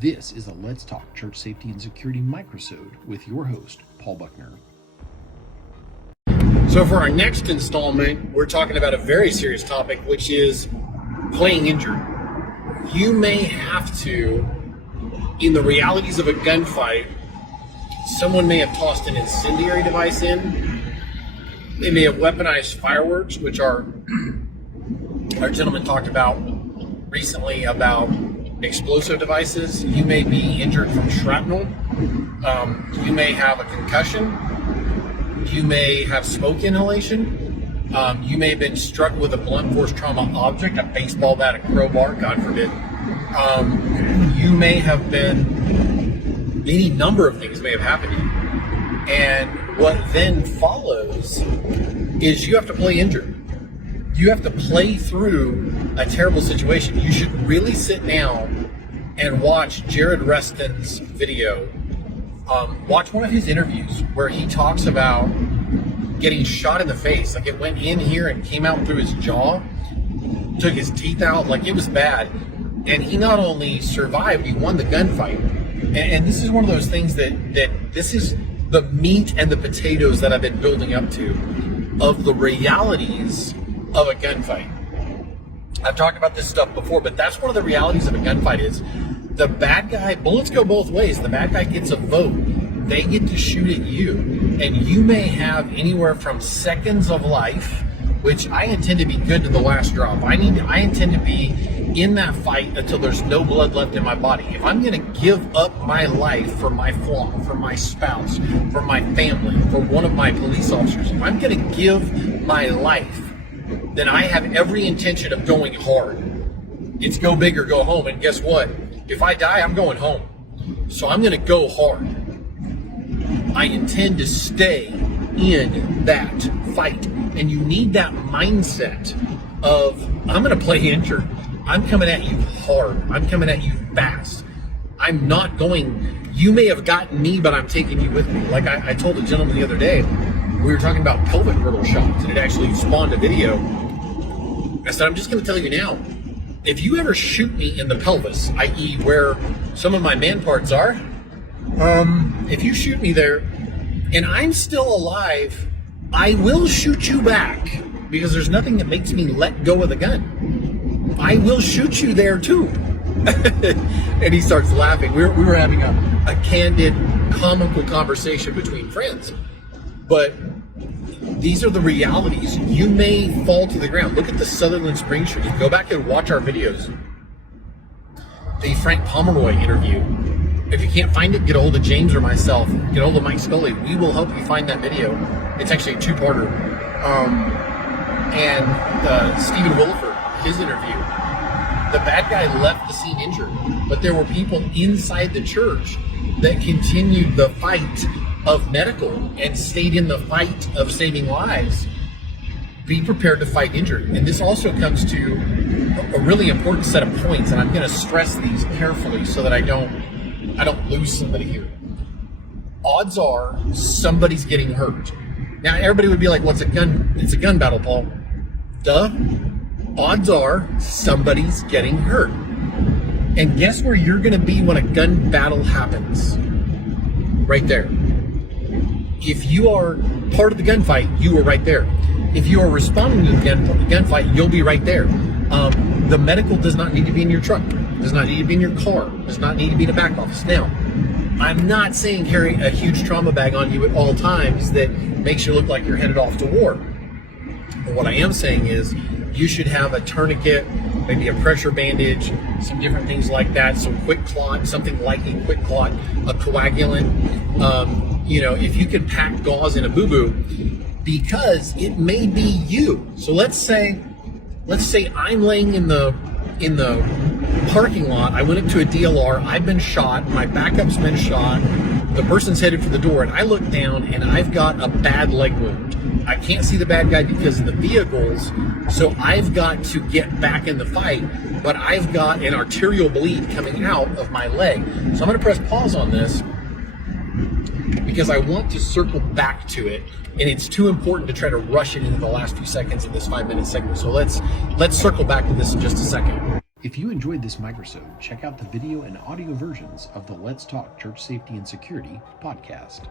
This is a Let's Talk Church Safety and Security microsode with your host, Paul Buckner. So for our next installment, we're talking about a very serious topic, which is playing injured. You may have to, in the realities of a gunfight, someone may have tossed an incendiary device in. They may have weaponized fireworks, which our gentleman talked about recently about explosive devices. You may be injured from shrapnel. You may have a concussion. You may have smoke inhalation. You may have been struck with a blunt force trauma object, a baseball bat, a crowbar, God forbid. You may have been, any number of things may have happened to you. And what then follows is you have to play injured. You have to play through a terrible situation. You should really sit down and watch Jared Reston's video. Watch one of his interviews where he talks about getting shot in the face. Like it went in here and came out through his jaw, took his teeth out, like it was bad. And he not only survived, he won the gunfight. And this is one of those things that this is the meat and the potatoes that I've been building up to of the realities of a gunfight. I've talked about this stuff before, but that's one of the realities of a gunfight is the bad guy, bullets go both ways. The bad guy gets a vote. They get to shoot at you. And you may have anywhere from seconds of life, which I intend to be good to the last drop. I intend to be in that fight until there's no blood left in my body. If I'm going to give up my life for my flock, for my spouse, for my family, for one of my police officers, if I'm going to give my life, then I have every intention of going hard. It's go big or go home. And guess what? If I die, I'm going home. So I'm going to go hard. I intend to stay in that fight. And you need that mindset of, I'm going to play injured. I'm coming at you hard. I'm coming at you fast. I'm not going, you may have gotten me, but I'm taking you with me. Like I told a gentleman the other day, we were talking about pelvic girdle shots, and it actually spawned a video. I said, I'm just going to tell you now, if you ever shoot me in the pelvis, i.e. where some of my man parts are, if you shoot me there and I'm still alive, I will shoot you back because there's nothing that makes me let go of the gun. I will shoot you there too. And he starts laughing. We were having a candid, comical conversation between friends. But these are the realities. You may fall to the ground. Look at the Sutherland Springs shooting. Go back and watch our videos. The Frank Pomeroy interview. If you can't find it, get a hold of James or myself. Get a hold of Mike Scully. We will help you find that video. It's actually a two-parter. And Stephen Williford, his interview. The bad guy left the scene injured, but there were people inside the church that continued the fight of medical and stayed in the fight of saving lives. Be prepared to fight injured. And this also comes to a really important set of points, and I'm going to stress these carefully so that I don't lose somebody here. Odds are somebody's getting hurt. Now everybody would be like, "What's a gun? It's a gun battle, Paul." Duh. Odds are somebody's getting hurt. And guess where you're going to be when a gun battle happens? Right there. If you are part of the gunfight, you are right there. If you are responding to the gunfight, you'll be right there. The medical does not need to be in your truck, does not need to be in your car, does not need to be in a back office. Now, I'm not saying carry a huge trauma bag on you at all times that makes you look like you're headed off to war. But what I am saying is you should have a tourniquet, maybe a pressure bandage, some different things like that, some quick clot, something like a quick clot, a coagulant. If you can pack gauze in a boo-boo, because it may be you. So let's say I'm laying in the parking lot. I went up to a DLR. I've been shot. My backup's been shot. The person's headed for the door, and I look down, and I've got a bad leg wound. I can't see the bad guy because of the vehicles, so I've got to get back in the fight, but I've got an arterial bleed coming out of my leg. So I'm going to press pause on this because I want to circle back to it, and it's too important to try to rush it into the last few seconds of this 5-minute segment. So let's circle back to this in just a second. If you enjoyed this microsode, check out the video and audio versions of the Let's Talk Church Safety and Security podcast.